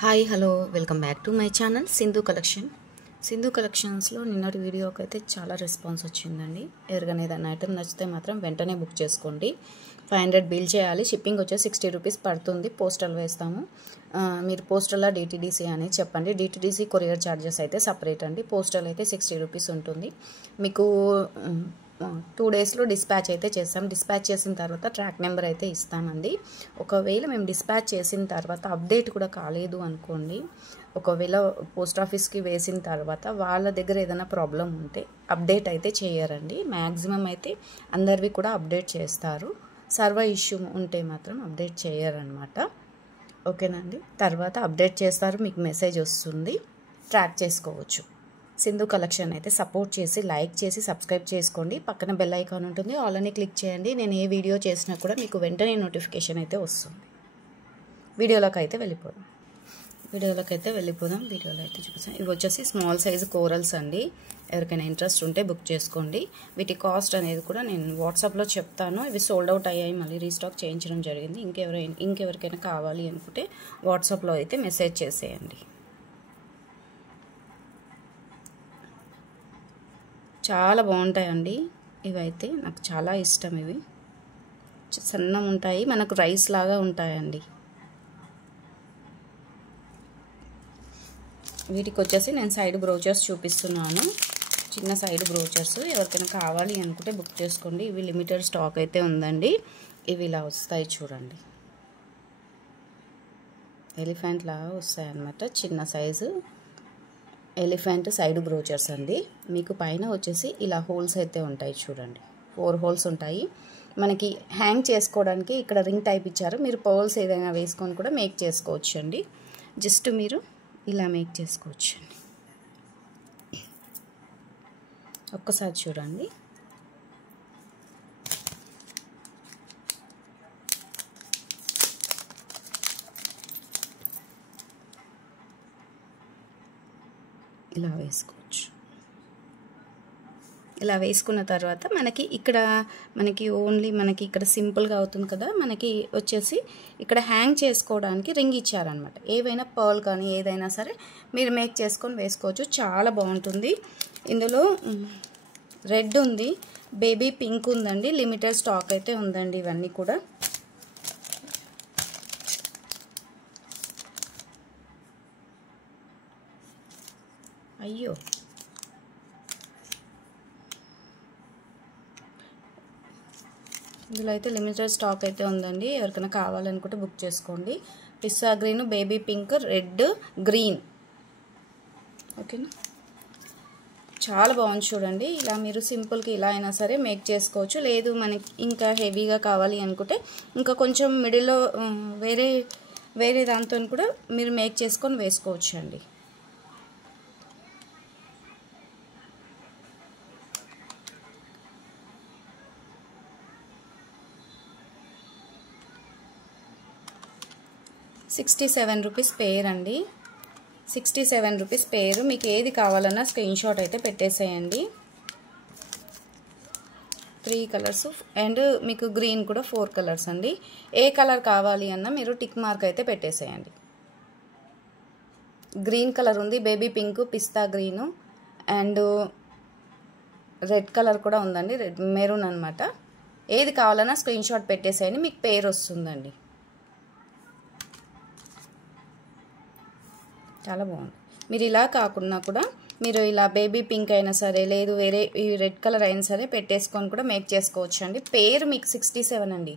Hi hello welcome back to my channel Sindhu కలెక్షన్స్లో నిన్నటి వీడియోకి అయితే చాలా రెస్పాన్స్ వచ్చిందండి. ఎవరికైనా ఏదైనా ఐటమ్ నచ్చితే మాత్రం వెంటనే బుక్ చేసుకోండి. 500 బిల్ చేయాలి. షిప్పింగ్ వచ్చి 60 రూపీస్ పడుతుంది. పోస్టల్ వేస్తాము. మీరు పోస్టల్లా డిటీడీసీ అని చెప్పండి. డిటీడీసీ కొరియర్ ఛార్జెస్ అయితే సపరేట్ అండి. పోస్టల్ అయితే 60 రూపీస్ ఉంటుంది. మీకు 2 డేస్లో డిస్పాచ్ అయితే చేస్తాం. డిస్పాచ్ చేసిన తర్వాత ట్రాక్ నెంబర్ అయితే ఇస్తామండి. ఒకవేళ మేము డిస్పాచ్ చేసిన తర్వాత అప్డేట్ కూడా కాలేదు అనుకోండి, ఒకవేళ పోస్ట్ ఆఫీస్కి వేసిన తర్వాత వాళ్ళ దగ్గర ఏదైనా ప్రాబ్లం ఉంటే అప్డేట్ అయితే చేయరండి. మ్యాక్సిమం అయితే అందరివి కూడా అప్డేట్ చేస్తారు. సర్వర్ ఇష్యూ ఉంటే మాత్రం అప్డేట్ చేయరనమాట. ఓకేనండి. తర్వాత అప్డేట్ చేస్తారు, మీకు మెసేజ్ వస్తుంది, ట్రాక్ చేసుకోవచ్చు. సింధు కలెక్షన్ అయితే సపోర్ట్ చేసి లైక్ చేసి సబ్స్క్రైబ్ చేసుకోండి. పక్కన బెల్ ఐకాన్ ఉంటుంది, ఆల్ అని క్లిక్ చేయండి. నేను ఏ వీడియో చేసినా కూడా మీకు వెంటనే నోటిఫికేషన్ అయితే వస్తుంది. వీడియోలోకి అయితే వెళ్ళిపోదాం. వీడియోలో అయితే చూపిస్తాను. ఇవి వచ్చేసి స్మాల్ సైజు కోరల్స్ అండి. ఎవరికైనా ఇంట్రెస్ట్ ఉంటే బుక్ చేసుకోండి. వీటి కాస్ట్ అనేది కూడా నేను వాట్సాప్లో చెప్తాను. ఇవి సోల్డ్ అవుట్ అయ్యాయి, మళ్ళీ రీస్టాక్ చేయించడం జరిగింది. ఇంకెవరికైనా కావాలి అనుకుంటే వాట్సాప్లో అయితే మెసేజ్ చేసేయండి. చాలా బాగుంటాయండి. ఇవైతే నాకు చాలా ఇష్టం. ఇవి సన్నం ఉంటాయి, మనకు రైస్ లాగా ఉంటాయండి. వీటికి వచ్చేసి నేను సైడ్ బ్రోచర్స్ చూపిస్తున్నాను. చిన్న సైడ్ బ్రోచర్స్ ఎవరికైనా కావాలి అనుకుంటే బుక్ చేసుకోండి. ఇవి లిమిటెడ్ స్టాక్ అయితే ఉందండి. ఇవి ఇలా వస్తాయి చూడండి, ఎలిఫెంట్ లాగా వస్తాయి అన్నమాట. చిన్న సైజు ఎలిఫెంట్ సైడ్ బ్రోచర్స్ అండి. మీకు పైన వచ్చేసి ఇలా హోల్స్ అయితే ఉంటాయి చూడండి, 4 హోల్స్ ఉంటాయి. మనకి హ్యాంగ్ చేసుకోవడానికి ఇక్కడ రింగ్ టైప్ ఇచ్చారు. మీరు పర్ల్స్ ఏదైనా వేసుకొని కూడా మేక్ చేసుకోవచ్చు అండి. జస్ట్ మీరు ఇలా మేక్ చేసుకోవచ్చు అండి. ఒక్కసారి చూడండి. ఇలా వేసుకోవచ్చు. ఇలా వేసుకున్న తర్వాత మనకి ఓన్లీ ఇక్కడ సింపుల్గా అవుతుంది కదా. మనకి వచ్చేసి ఇక్కడ హ్యాంగ్ చేసుకోవడానికి రింగ్ ఇచ్చారనమాట. ఏవైనా పర్ల్ కానీ ఏదైనా సరే మీరు మేక్ చేసుకొని వేసుకోవచ్చు. చాలా బాగుంటుంది. ఇందులో రెడ్ ఉంది, బేబీ పింక్ ఉందండి. లిమిటెడ్ స్టాక్ అయితే ఉందండి. ఇవన్నీ కూడా ఇందులో అయితే లిమిటెడ్ స్టాక్ అయితే ఉందండి. ఎవరికైనా కావాలనుకుంటే బుక్ చేసుకోండి. పిస్తా green, baby pink, red, green. ఓకేనా, చాలా బాగుంది చూడండి. ఇలా మీరు సింపుల్గా ఇలా అయినా సరే మేక్ చేసుకోవచ్చు. లేదు మనకి ఇంకా హెవీగా కావాలి అనుకుంటే ఇంకా కొంచెం మిడిల్లో వేరే దాంతో కూడా మీరు మేక్ చేసుకొని వేసుకోవచ్చు అండి. ₹67 పేర్ అండి. 67 పేరు. మీకు ఏది కావాలన్నా స్క్రీన్ షాట్ అయితే పెట్టేసేయండి. 3 కలర్స్ అండ్ మీకు గ్రీన్ కూడా 4 కలర్స్ అండి. ఏ కలర్ కావాలి అన్నా మీరు టిక్ మార్క్ అయితే పెట్టేసేయండి. గ్రీన్ కలర్ ఉంది, baby pink, pista green and red colour కూడా ఉందండి. రెడ్ మెరూన్ అనమాట. ఏది కావాలన్నా స్క్రీన్ షాట్ పెట్టేసేయండి, మీకు పేరు వస్తుందండి. చాలా బాగుంది. మీరు ఇలా కాకుండా కూడా మీరు ఇలా బేబీ పింక్ అయినా సరే, లేదు వేరే ఈ రెడ్ కలర్ అయినా సరే పెట్టేసుకొని కూడా మేక్ చేసుకోవచ్చు అండి. పేరు మీకు 67 అండి.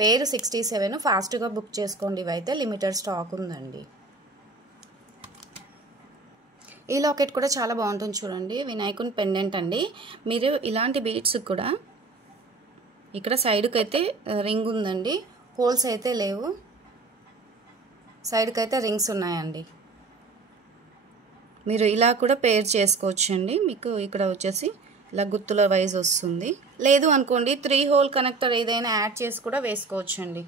పేరు 67. ఫాస్ట్గా బుక్ చేసుకోండి. ఇవైతే లిమిటెడ్ స్టాక్ ఉందండి. ఈ లాకెట్ కూడా చాలా బాగుంటుంది చూడండి. వినాయకుని పెండెంట్ అండి. మీరు ఇలాంటి బీడ్స్ కూడా ఇక్కడ సైడ్కి అయితే రింగ్ ఉందండి. హోల్స్ అయితే లేవు, సైడ్కి అయితే రింగ్స్ ఉన్నాయండి. మీరు ఇలా కూడా పేర్ చేసుకోవచ్చు అండి. మీకు ఇక్కడ వచ్చేసి ఇలా గుత్తుల వైజ్ వస్తుంది. లేదు అనుకోండి 3 హోల్ కనెక్టర్ ఏదైనా యాడ్ చేసి కూడా వేసుకోవచ్చు అండి.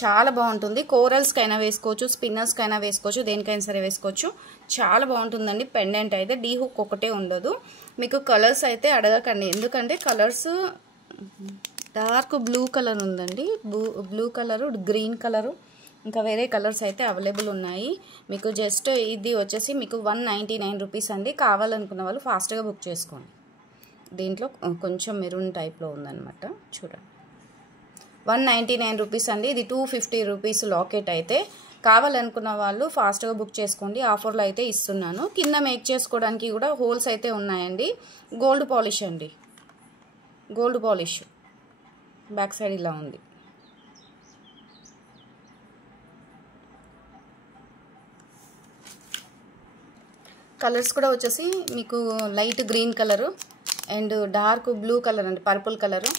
చాలా బాగుంటుంది. కోరల్స్కైనా వేసుకోవచ్చు, స్పిన్నర్స్కైనా వేసుకోవచ్చు, దేనికైనా సరే వేసుకోవచ్చు. చాలా బాగుంటుందండి. పెండెంట్ అయితే డీ హుక్ ఒకటే ఉండదు. మీకు కలర్స్ అయితే అడగకండి, ఎందుకంటే కలర్స్ డార్క్ బ్లూ కలర్ ఉందండి, బ్లూ కలరు, గ్రీన్ కలరు, ఇంకా వేరే కలర్స్ అయితే అవైలబుల్ ఉన్నాయి. మీకు జస్ట్ ఇది వచ్చేసి మీకు 199 రూపీస్ అండి. కావాలనుకున్న వాళ్ళు ఫాస్ట్గా బుక్ చేసుకోండి. దీంట్లో కొంచెం మెరూన్ టైప్లో ఉందన్నమాట, చూడండి. 199 రూపీస్ అండి. ఇది 250 రూపీస్ లాకెట్ అయితే. కావాలనుకున్న వాళ్ళు ఫాస్ట్గా బుక్ చేసుకోండి. ఆఫర్లో అయితే ఇస్తున్నాను. కింద మేక్ చేసుకోవడానికి కూడా హోల్స్ అయితే ఉన్నాయండి. గోల్డ్ పాలిష్ అండి, గోల్డ్ పాలిష్. బ్యాక్ సైడ్ ఇలా ఉంది. కలర్స్ కూడా వచ్చేసి మీకు light green colour and dark blue colour అండి, పర్పుల్ కలరు.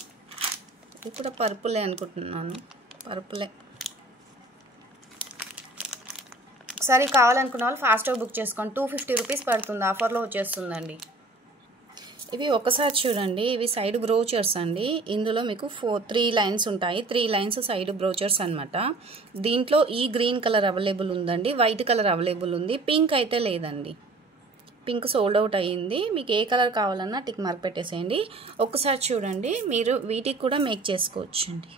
ఇది కూడా పర్పులే అనుకుంటున్నాను, పర్పులే. ఒకసారి కావాలనుకున్న వాళ్ళు ఫాస్ట్గా బుక్ చేసుకోండి. 250 రూపీస్ పడుతుంది, ఆఫర్లో వచ్చేస్తుందండి. ఇవి ఒకసారి చూడండి. ఇవి సైడ్ బ్రోచర్స్ అండి. ఇందులో మీకు 3 లైన్స్ ఉంటాయి. 3 లైన్స్ సైడ్ బ్రోచర్స్ అనమాట. దీంట్లో ఈ గ్రీన్ కలర్ అవైలబుల్ ఉందండి, వైట్ కలర్ అవైలబుల్ ఉంది, పింక్ అయితే లేదండి. పింక్ సోల్డ్ అవుట్ అయ్యింది. మీకు ఏ కలర్ కావాలన్నా టిక్ మార్క్ పెట్టేసేయండి. ఒక్కసారి చూడండి, మీరు వీటికి కూడా మేక్ చేసుకోవచ్చు అండి.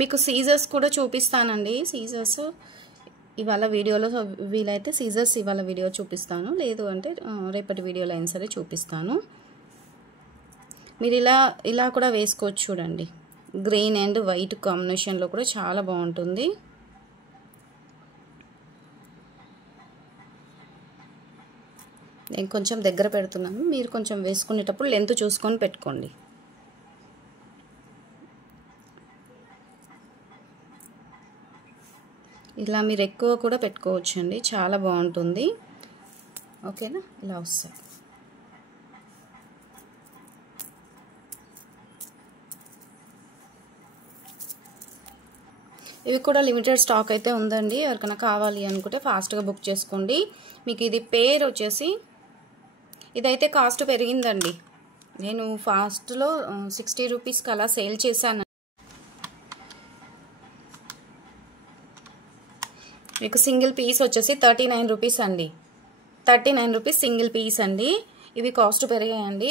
మీకు సీజర్స్ కూడా చూపిస్తానండి. సీజర్స్ ఇవాళ వీడియోలో వీలైతే సీజర్స్ ఇవాళ వీడియో చూపిస్తాను, లేదు అంటే రేపటి వీడియోలో అయినా సరే చూపిస్తాను. మీరు ఇలా కూడా వేసుకోవచ్చు చూడండి. గ్రీన్ అండ్ వైట్ కాంబినేషన్లో కూడా చాలా బాగుంటుంది. నేను కొంచెం దగ్గర పెడుతున్నాను, మీరు కొంచెం వేసుకునేటప్పుడు లెంత్ చూసుకొని పెట్టుకోండి. ఇలా మీరు ఎక్కువ కూడా పెట్టుకోవచ్చు అండి, చాలా బాగుంటుంది. ఓకేనా, ఇలా వస్తాయి. ఇవి కూడా లిమిటెడ్ స్టాక్ అయితే ఉందండి. ఎవరికైనా కావాలి అనుకుంటే ఫాస్ట్గా బుక్ చేసుకోండి. మీకు ఇది పేర్ వచ్చేసి ఇదైతే కాస్ట్ పెరిగిందండి. నేను ఫాస్ట్లో 60 రూపీస్కి అలా సేల్ చేశాను. మీకు సింగిల్ పీస్ వచ్చేసి 39 రూపీస్ అండి. 39 రూపీస్ సింగిల్ పీస్ అండి. ఇవి కాస్ట్ పెరిగాయండి.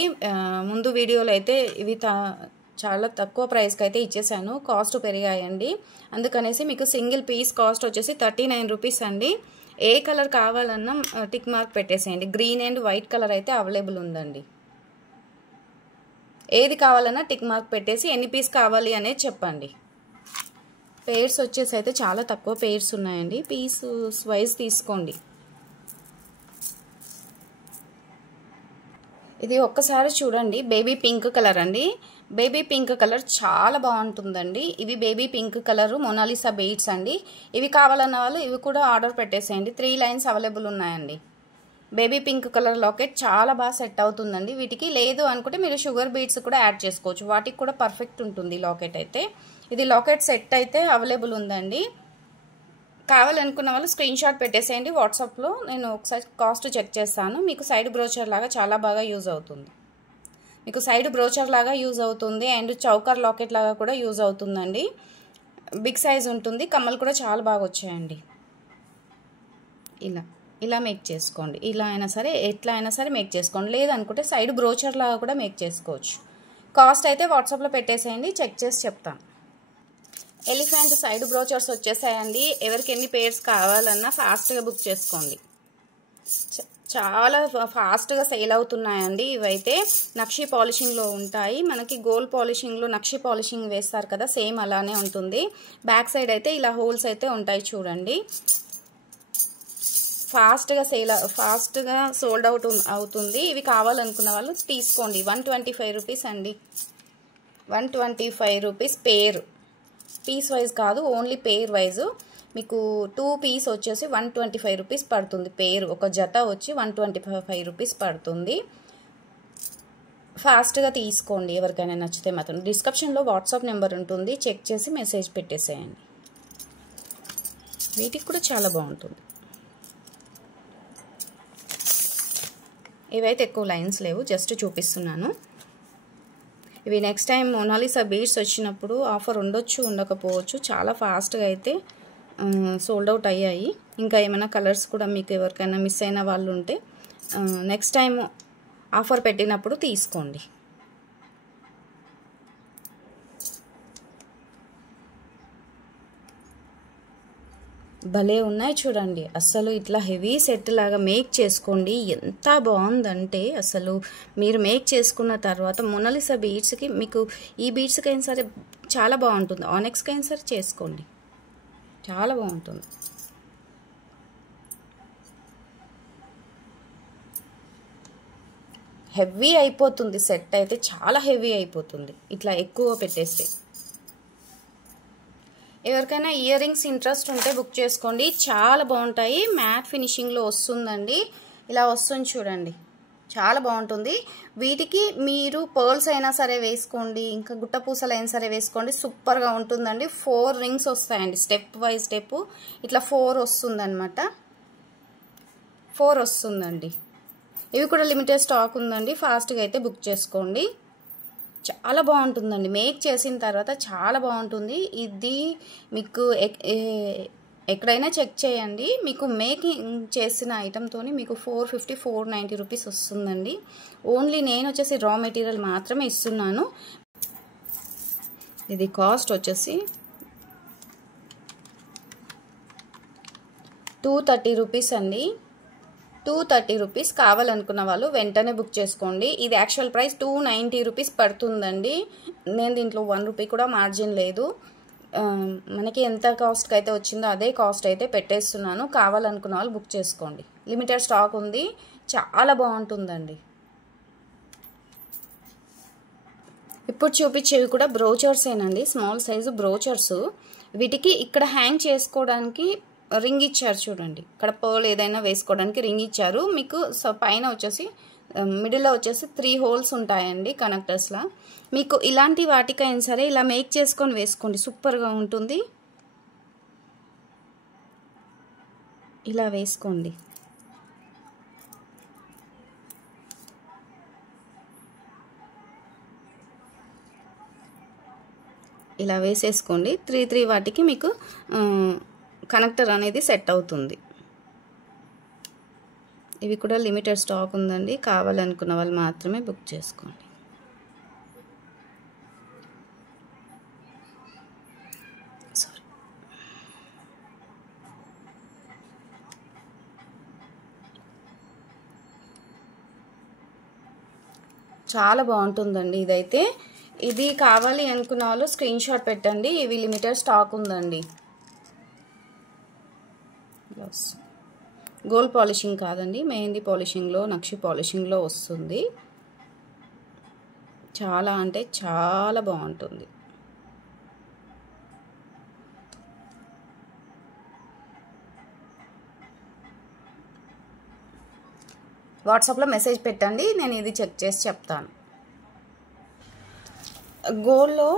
ముందు వీడియోలో అయితే ఇవి చాలా తక్కువ ప్రైస్కి అయితే ఇచ్చేసాను, కాస్ట్ పెరిగాయండి. అందుకనేసి మీకు సింగిల్ పీస్ కాస్ట్ వచ్చేసి 39 రూపీస్ అండి. ఏ కలర్ కావాలన్నా టిక్ మార్క్ పెట్టేసేయండి. గ్రీన్ అండ్ వైట్ కలర్ అయితే అవైలబుల్ ఉందండి. ఏది కావాలన్నా టిక్ మార్క్ పెట్టేసి ఎన్ని పీస్ కావాలి అనేది చెప్పండి. పేర్స్ వచ్చేసి అయితే చాలా తక్కువ పేర్స్ ఉన్నాయండి, పీస్ వైజ్ తీసుకోండి. ఇది ఒక్కసారి చూడండి. బేబీ పింక్ కలర్ అండి. బేబీ పింక్ కలర్ చాలా బాగుంటుందండి. ఇవి baby pink colour Mona Lisa beads అండి. ఇవి కావాలన్న వాళ్ళు ఇవి కూడా ఆర్డర్ పెట్టేసేయండి. 3 లైన్స్ అవైలబుల్ ఉన్నాయండి. బేబీ పింక్ కలర్ లాకెట్ చాలా బాగా సెట్ అవుతుందండి వీటికి. లేదు అనుకుంటే మీరు షుగర్ బీడ్స్ కూడా యాడ్ చేసుకోవచ్చు, వాటికి కూడా పర్ఫెక్ట్ ఉంటుంది లాకెట్ అయితే. ఇది లాకెట్ సెట్ అయితే అవైలబుల్ ఉందండి. కావాలనుకున్న వాళ్ళు స్క్రీన్ షాట్ పెట్టేసేయండి వాట్సాప్లో. నేను ఒకసారి కాస్ట్ చెక్ చేస్తాను. మీకు సైడ్ బ్రోచర్ లాగా చాలా బాగా యూజ్ అవుతుంది. మీకు సైడ్ బ్రోచర్ లాగా యూజ్ అవుతుంది అండ్ చౌకర్ లాకెట్ లాగా కూడా యూజ్ అవుతుందండి. బిగ్ సైజ్ ఉంటుంది. కమ్మలు కూడా చాలా బాగా వచ్చాయండి. ఇలా మేక్ చేసుకోండి. ఇలా అయినా సరే ఎట్లా అయినా సరే మేక్ చేసుకోండి. లేదనుకుంటే సైడ్ బ్రోచర్ లాగా కూడా మేక్ చేసుకోవచ్చు. కాస్ట్ అయితే వాట్సాప్లో పెట్టేసేయండి, చెక్ చేసి చెప్తాను. ఎలిఫెంట్ సైడ్ బ్రోచర్స్ వచ్చేసాయండి. ఎవరికి ఎన్ని పేర్స్ కావాలన్నా ఫాస్ట్గా బుక్ చేసుకోండి. చాలా ఫాస్ట్గా సేల్ అవుతున్నాయండి. ఇవైతే నక్షి పాలిషింగ్లో ఉంటాయి. మనకి గోల్డ్ పాలిషింగ్లో నక్షి పాలిషింగ్ వేస్తారు కదా, సేమ్ అలానే ఉంటుంది. బ్యాక్ సైడ్ అయితే ఇలా హోల్స్ అయితే ఉంటాయి చూడండి. ఫాస్ట్గా సోల్డ్ అవుట్ అవుతుంది. ఇవి కావాలనుకున్న వాళ్ళు తీసుకోండి. 125 రూపీస్ అండి. 125 రూపీస్ పేర్, పీస్ వైజ్ కాదు, ఓన్లీ పేర్ వైజ్. మీకు 2 పీస్ వచ్చేసి 125 రూపీస్ పడుతుంది. పేరు ఒక జత వచ్చి 125 రూపీస్ పడుతుంది. ఫాస్ట్గా తీసుకోండి. ఎవరికైనా నచ్చితే మాత్రం డిస్క్రిప్షన్లో వాట్సాప్ నెంబర్ ఉంటుంది, చెక్ చేసి మెసేజ్ పెట్టేసేయండి. వీటికి కూడా చాలా బాగుంటుంది. ఇవైతే ఎక్కువ లైన్స్ లేవు, జస్ట్ చూపిస్తున్నాను. ఇవి నెక్స్ట్ టైం మొనాలిసా బీడ్స్ వచ్చినప్పుడు ఆఫర్ ఉండొచ్చు, ఉండకపోవచ్చు. చాలా ఫాస్ట్గా అయితే సోల్డ్ అవుట్ అయ్యాయి. ఇంకా ఏమైనా కలర్స్ కూడా మీకు ఎవరికైనా మిస్ అయిన వాళ్ళు ఉంటే నెక్స్ట్ టైం ఆఫర్ పెట్టినప్పుడు తీసుకోండి. భలే ఉన్నాయి చూడండి. అసలు ఇట్లా హెవీ సెట్ లాగా మేక్ చేసుకోండి. ఎంత బాగుందంటే అసలు మీరు మేక్ చేసుకున్న తర్వాత మొనాలిసా బీడ్స్కి మీకు ఈ బీడ్స్కి అయినా సరే చాలా బాగుంటుంది. ఆనెక్స్కి అయినా సరే చేసుకోండి, చాలా బాగుంటుంది. హెవీ అయిపోతుంది సెట్ అయితే, చాలా హెవీ అయిపోతుంది ఇట్లా ఎక్కువ పెట్టేస్తే. ఎవరికైనా ఇయర్ రింగ్స్ ఇంట్రెస్ట్ ఉంటే బుక్ చేసుకోండి, చాలా బాగుంటాయి. మ్యాట్ ఫినిషింగ్లో వస్తుందండి, ఇలా వస్తుంది చూడండి, చాలా బాగుంటుంది. వీటికి మీరు పర్ల్స్ అయినా సరే వేసుకోండి, ఇంకా గుట్ట పూసలు అయినా సరే వేసుకోండి, సూపర్గా ఉంటుందండి. 4 రింగ్స్ వస్తాయండి, స్టెప్ బై స్టెప్ ఇట్లా 4 వస్తుందన్నమాట, 4 వస్తుందండి. ఇవి కూడా లిమిటెడ్ స్టాక్ ఉందండి, ఫాస్ట్గా అయితే బుక్ చేసుకోండి. చాలా బాగుంటుందండి, మేక్ చేసిన తర్వాత చాలా బాగుంటుంది. ఇది మీకు ఎక్కడైనా చెక్ చేయండి, మీకు మేకింగ్ చేసిన ఐటెంతో మీకు 450 490 రూపీస్ వస్తుందండి. ఓన్లీ నేను వచ్చేసి రా మెటీరియల్ మాత్రమే ఇస్తున్నాను. ఇది కాస్ట్ వచ్చేసి 230 రూపీస్ అండి, 230 రూపీస్. కావాలనుకున్న వాళ్ళు వెంటనే బుక్ చేసుకోండి. ఇది యాక్చువల్ ప్రైస్ 290 రూపీస్ పడుతుందండి. నేను దీంట్లో 1 రూపీ కూడా మార్జిన్ లేదు. మనకి ఎంత కాస్ట్కి అయితే వచ్చిందో అదే కాస్ట్ అయితే పెట్టేస్తున్నాను. కావాలనుకున్న వాళ్ళు బుక్ చేసుకోండి, లిమిటెడ్ స్టాక్ ఉంది, చాలా బాగుంటుందండి. ఇప్పుడు చూపించేవి కూడా బ్రోచర్సేనండి, స్మాల్ సైజు బ్రోచర్స్. వీటికి ఇక్కడ హ్యాంగ్ చేసుకోవడానికి రింగ్ ఇచ్చారు చూడండి, ఇక్కడ పర్ల్ ఏదైనా వేసుకోవడానికి రింగ్ ఇచ్చారు మీకు. పైన వచ్చేసి మిడిల్లో వచ్చేసి 3 హోల్స్ ఉంటాయండి కనెక్టర్స్లా. మీకు ఇలాంటి వాటికైనా సరే ఇలా మేక్ చేసుకొని వేసుకోండి, సూపర్గా ఉంటుంది. ఇలా వేసుకోండి, ఇలా వేసేసుకోండి. 3 వాటికి మీకు కనెక్టర్ అనేది సెట్ అవుతుంది. ఇవి కూడా లిమిటెడ్ స్టాక్ ఉందండి, కావాలనుకున్న వాళ్ళు మాత్రమే బుక్ చేసుకోండి. సారీ, చాలా బాగుంటుందండి ఇదైతే. ఇది కావాలి అనుకున్న వాళ్ళు స్క్రీన్ షాట్ పెట్టండి, ఇవి లిమిటెడ్ స్టాక్ ఉందండి. గోల్డ్ పాలిషింగ్ కాదండి, మెహందీ పాలిషింగ్లో, నక్షి పాలిషింగ్లో వస్తుంది. చాలా అంటే చాలా బాగుంటుంది. వాట్సాప్లో మెసేజ్ పెట్టండి, నేను ఇది చెక్ చేసి చెప్తాను. గోల్డ్లో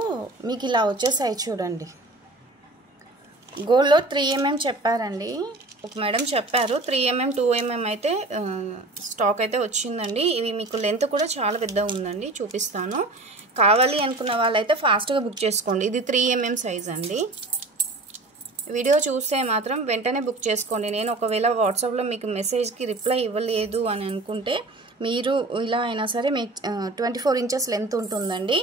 మీకు ఇలా వచ్చేసాయి చూడండి. గోల్డ్లో 3mm చెప్పారండి, ఒక మేడం చెప్పారు 3mm 2mm అయితే స్టాక్ అయితే వచ్చిందండి. ఇవి మీకు లెంత్ కూడా చాలా పెద్దగా ఉందండి, చూపిస్తాను. కావాలి అనుకున్న వాళ్ళైతే ఫాస్ట్గా బుక్ చేసుకోండి. ఇది 3mm సైజ్ అండి. వీడియో చూస్తే మాత్రం వెంటనే బుక్ చేసుకోండి. నేను ఒకవేళ వాట్సాప్లో మీకు మెసేజ్కి రిప్లై ఇవ్వలేదు అని అనుకుంటే మీరు ఇలా అయినా సరే మీ 24 ఇంచెస్ లెంత్ ఉంటుందండి,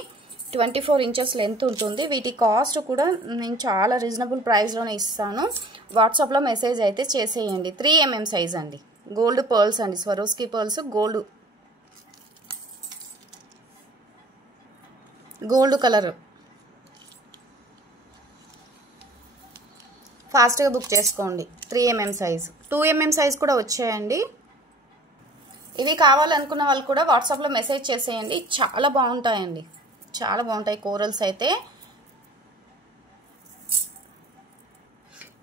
24 ఇంచెస్ లెంత్ ఉంటుంది. వీటి కాస్ట్ కూడా నేను చాలా రీజనబుల్ ప్రైస్లోనే ఇస్తాను. వాట్సాప్లో మెసేజ్ అయితే చేసేయండి. 3mm సైజ్ అండి, గోల్డ్ పర్ల్స్ అండి, స్వరోస్కి పర్ల్స్, గోల్డ్ కలర్. ఫాస్ట్గా బుక్ చేసుకోండి. 3mm సైజ్, 2mm సైజ్ కూడా వచ్చాయండి. ఇవి కావాలనుకున్న వాళ్ళు కూడా వాట్సాప్లో మెసేజ్ చేసేయండి, చాలా బాగుంటాయండి, చాలా బాగుంటాయి కోరల్స్ అయితే.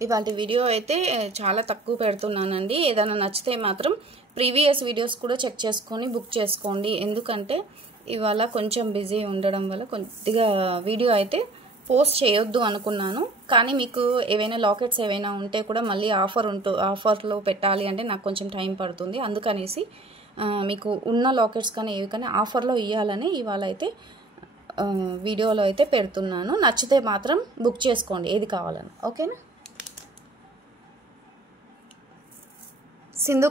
ఇవాళ వీడియో అయితే చాలా తక్కువ పెడుతున్నానండి. ఏదైనా నచ్చితే మాత్రం ప్రీవియస్ వీడియోస్ కూడా చెక్ చేసుకొని బుక్ చేసుకోండి. ఎందుకంటే ఇవాళ కొంచెం బిజీ ఉండడం వల్ల కొద్దిగా వీడియో అయితే పోస్ట్ చేయొద్దు అనుకున్నాను, కానీ మీకు ఏవైనా లాకెట్స్ ఏవైనా ఉంటే కూడా మళ్ళీ ఆఫర్లో పెట్టాలి అంటే నాకు కొంచెం టైం పడుతుంది. అందుకనేసి మీకు ఉన్న లాకెట్స్ కానీ ఏవి కానీ ఆఫర్లో ఇవ్వాలని ఇవాళ అయితే వీడియోలో అయితే పెడుతున్నాను. నచ్చితే మాత్రం బుక్ చేసుకోండి ఏది కావాలని. ఓకేనా? సింధు